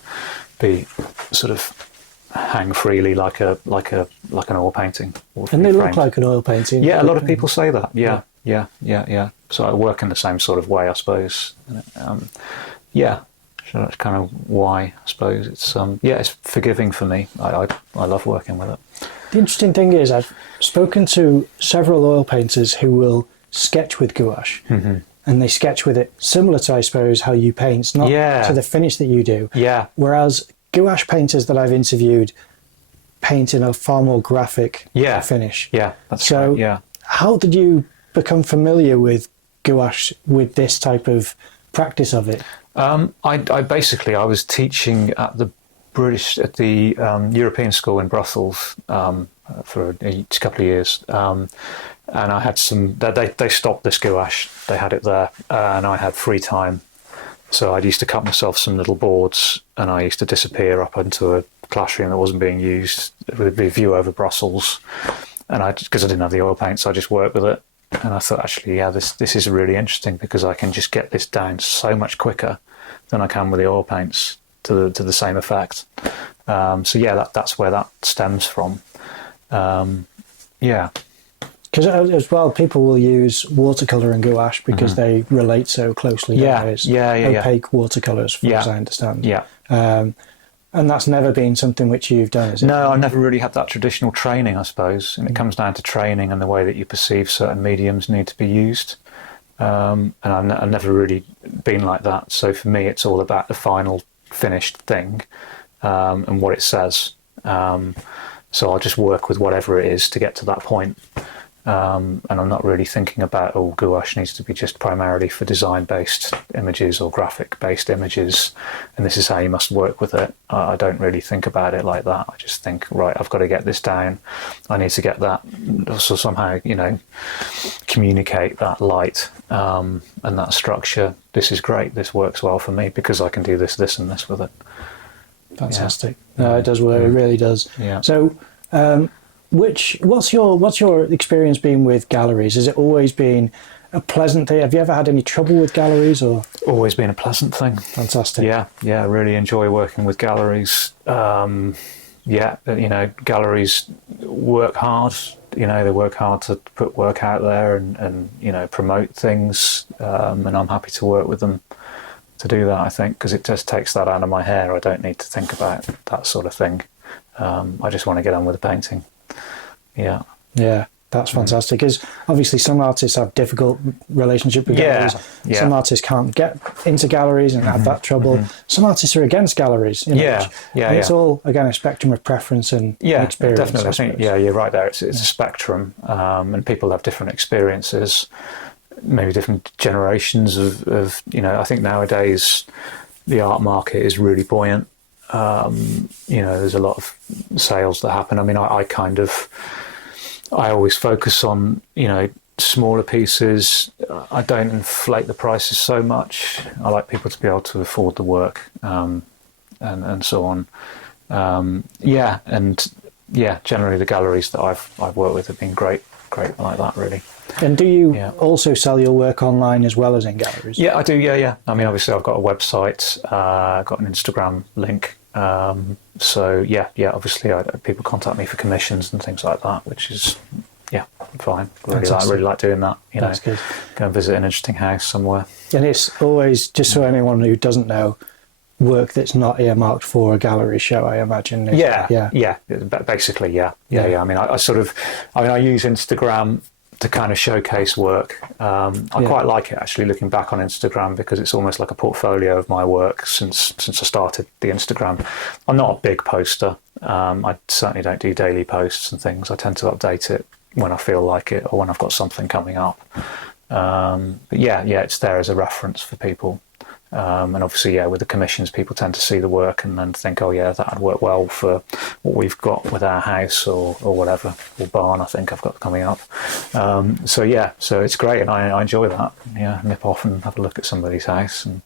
be sort of hang freely like an oil painting. And they look like an oil painting. Yeah, a lot of people say that. Yeah. So I work in the same sort of way, I suppose. So that's kind of why, I suppose. It's it's forgiving for me. I love working with it. The interesting thing is I've spoken to several oil painters who will sketch with gouache, and they sketch with it similar to, I suppose, how you paint, not to the finish that you do. Yeah. Whereas gouache painters that I've interviewed paint in a far more graphic finish. Yeah, that's right. Yeah. How did you become familiar with gouache, with this type of practice of it? I was teaching at the European school in Brussels for a couple of years, and I had they stopped this gouache. They had it there, and I had free time, so I used to cut myself some little boards, and I used to disappear up into a classroom that wasn't being used with a view over Brussels, and because I didn't have the oil paint, so I just worked with it. And I thought, actually, yeah, this is really interesting because I can just get this down so much quicker than I can with the oil paints to the same effect. So yeah, that's where that stems from. Yeah. Because as well, people will use watercolor and gouache because they relate so closely. Yeah, opaque watercolors, from as I understand. Yeah. And that's never been something which you've done, is it? No, I've never really had that traditional training, I suppose. And it comes down to training and the way that you perceive certain mediums need to be used. And I've never really been like that. So for me, it's all about the final finished thing and what it says. So I'll just work with whatever it is to get to that point. And I'm not really thinking about, gouache needs to be just primarily for design-based images or graphic-based images, and this is how you must work with it. I don't really think about it like that. I just think, right, I've got to get this down. I need to get that, so somehow, communicate that light and that structure. This is great. This works well for me because I can do this, this, and this with it. Fantastic. Yeah. No, it does work. It really does. Yeah. So, what's your experience been with galleries? Has it always been a pleasant thing? Have you ever had any trouble with galleries? Or always been a pleasant thing? Fantastic. Yeah, I really enjoy working with galleries. Galleries work hard. They work hard to put work out there and promote things. And I'm happy to work with them to do that. I think because it just takes that out of my hair. I don't need to think about that sort of thing. I just want to get on with the painting. Yeah, that's fantastic. Because obviously some artists have difficult relationship with galleries. Yeah. Some artists can't get into galleries and have that trouble. Some artists are against galleries. It's all again a spectrum of preference and experience. Definitely. I think you're right there. It's a spectrum, and people have different experiences, maybe different generations of. I think nowadays the art market is really buoyant. There's a lot of sales that happen. I mean, I always focus on, smaller pieces. I don't inflate the prices so much. I like people to be able to afford the work, and so on. Generally the galleries that I've worked with have been great like that, really. And do you also sell your work online as well as in galleries? Yeah, I do. Yeah. I mean, obviously I've got a website, got an Instagram link. Obviously people contact me for commissions and things like that, which is, fine. I really like doing that. That's good. Go and visit an interesting house somewhere. And it's always, just so anyone who doesn't know, work that's not earmarked for a gallery show, I imagine. Basically, yeah. I mean, I use Instagram to kind of showcase work. I quite like it, actually, looking back on Instagram, because it's almost like a portfolio of my work since I started the Instagram. I'm not a big poster. I certainly don't do daily posts and things. I tend to update it when I feel like it or when I've got something coming up. It's there as a reference for people. And obviously, with the commissions, people tend to see the work and then think, that'd work well for what we've got with our house or whatever, or barn I think I've got coming up. So it's great, and I enjoy that. Nip off and have a look at somebody's house and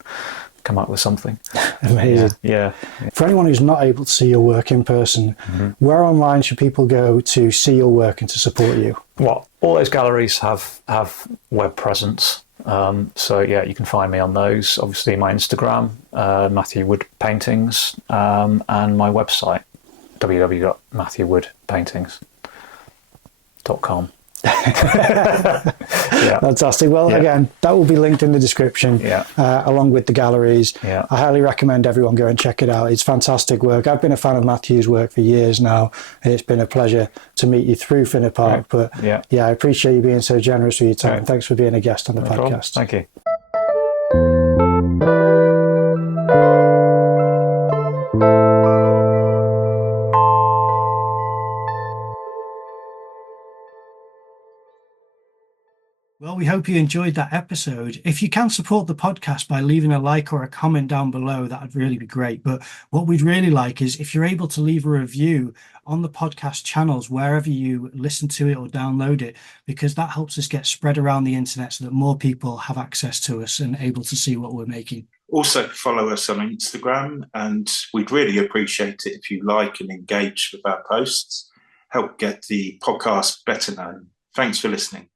come up with something. Amazing. Yeah. For anyone who's not able to see your work in person, where online should people go to see your work and to support you? Well, all those galleries have web presence. You can find me on those. Obviously, my Instagram, Matthew Wood Paintings, and my website, www.matthewwoodpaintings.com. Fantastic. Well, again, that will be linked in the description, along with the galleries. I highly recommend everyone go and check it out. It's fantastic work. I've been a fan of Matthew's work for years now. It's been a pleasure to meet you through Ffin yParc. But I appreciate you being so generous with your time. Thanks for being a guest on the podcast. Thank you. Well, we hope you enjoyed that episode. If you can support the podcast by leaving a like or a comment down below, that would really be great. But what we'd really like is if you're able to leave a review on the podcast channels, wherever you listen to it or download it, because that helps us get spread around the internet so that more people have access to us and able to see what we're making. Also, follow us on Instagram, and we'd really appreciate it if you like and engage with our posts. Help get the podcast better known. Thanks for listening.